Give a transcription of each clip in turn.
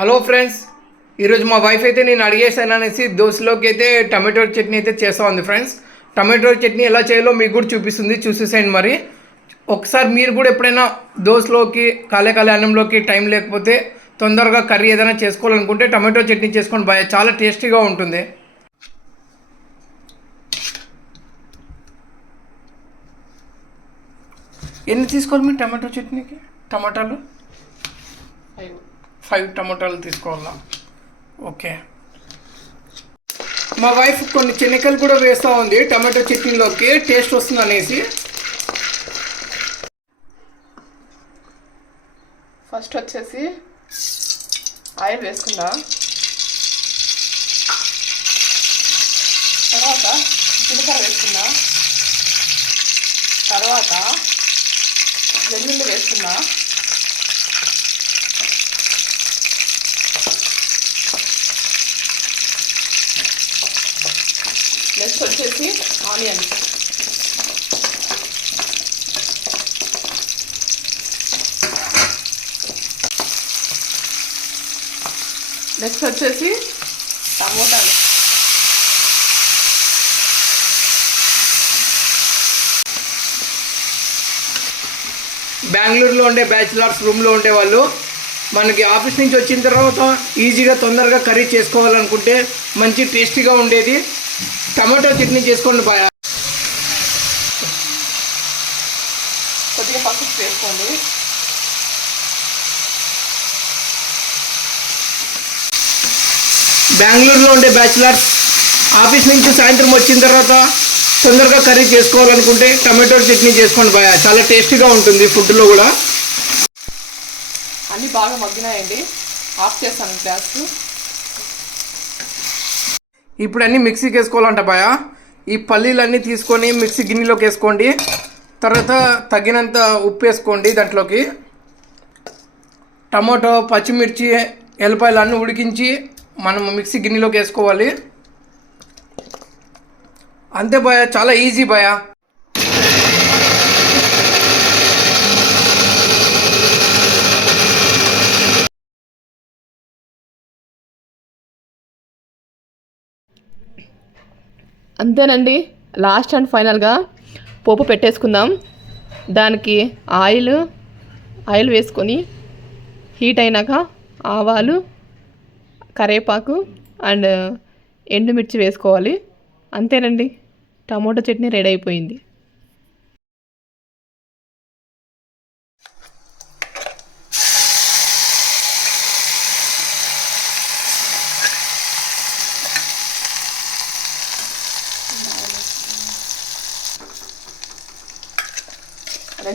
Hello friends, ఈరోజు మా wife అయితే నేను అడిగేసాను అనేసి దోశలోకి అయితే టమాటో చట్నీ అయితే చేస్తూ ఉంది ఫ్రెండ్స్. టమాటో చట్నీ ఎలా చేయాలో మీకు కూడా చూపిస్తుంది, చూసేసేయండి. మరి ఒకసారి మీరు కూడా ఎప్పుడైనా దోశలోకి కాలే అన్నంలోకి టైం లేకపోతే తొందరగా కర్రీ ఏదైనా చేసుకోవాలనుకుంటే టమాటో చట్నీ చేసుకోండి బాయ్, చాలా టేస్టీగా ఉంటుంది. ఎన్ని తీసుకోవాలి మీరు టమాటో చట్నీకి? టమాటాలు 5 టమాటాలు తీసుకోవాలా? ఓకే. మా వైఫ్ కొన్ని శనగలు కూడా వేస్తూ ఉంది టమాటో చట్నీలోకి, టేస్ట్ వస్తుంది అనేసి. ఫస్ట్ వచ్చేసి ఆయిల్ వేసుకుందా, తర్వాత జీలకర్ర వేసుకుందా, తర్వాత వెల్లుల్లి వేసుకుందా, నెక్స్ట్ వచ్చేసి ఆనియన్స్, నెక్స్ట్ వచ్చేసి టమోటాలు, బెంగళూరులో ఉండే బ్యాచిలర్స్ రూమ్లో ఉండే వాళ్ళు మనకి ఆఫీస్ నుంచి వచ్చిన తర్వాత ఈజీగా తొందరగా కర్రీ చేసుకోవాలనుకుంటే మంచి టేస్టీగా ఉండేది టమాటో చట్నీ చేసుకోండి బాయ్. కొద్దిగా పసుపు వేసుకోండి, బెంగళూరులో ఉండే బ్యాచిలర్స్ ఆఫీస్ నుంచి సాయంత్రం వచ్చిన తర్వాత తొందరగా కర్రీ చేసుకోవాలనుకుంటే టమాటో చట్నీ చేసుకోండి బాయ్, చాలా టేస్టీగా ఉంటుంది ఫుడ్లో కూడా. అన్నీ బాగా మగ్గినాయండి, ఆఫ్ చేస్తాను గ్యాస్. ఇప్పుడు అన్నీ మిక్సీకి వేసుకోవాలంట బాయ. ఈ పల్లీలన్నీ తీసుకొని మిక్సీ గిన్నెలోకి వేసుకోండి, తర్వాత తగినంత ఉప్పు వేసుకోండి. దాంట్లోకి టమాటో, పచ్చిమిర్చి, ఎల్లిపాయలు అన్నీ ఉడికించి మనం మిక్సీ గిన్నెలోకి వేసుకోవాలి. అంతే బాయ, చాలా ఈజీ బాయ. అంతేనండి, లాస్ట్ అండ్ ఫైనల్గా పోపు పెట్టేసుకుందాం. దానికి ఆయిల్ వేసుకొని హీట్ అయినాక ఆవాలు, కరివేపాకు అండ్ ఎండుమిర్చి వేసుకోవాలి. అంతేనండి, టమోటా చట్నీ రెడీ అయిపోయింది.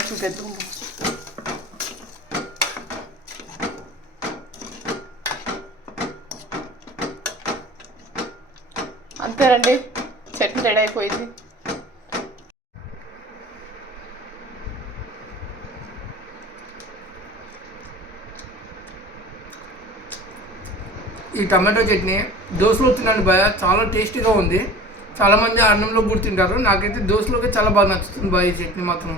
చూపిద్దాం. అంతేనండి, చట్నీ రెడీ అయిపోయింది. ఈ టమాటో చట్నీ దోశలో తినండి బాయ, చాలా టేస్టీగా ఉంది. చాలామంది అన్నంలో కూడా తింటారు, నాకైతే దోశలోకి చాలా బాగా నచ్చుతుంది బాయ్ ఈ చట్నీ మాత్రం.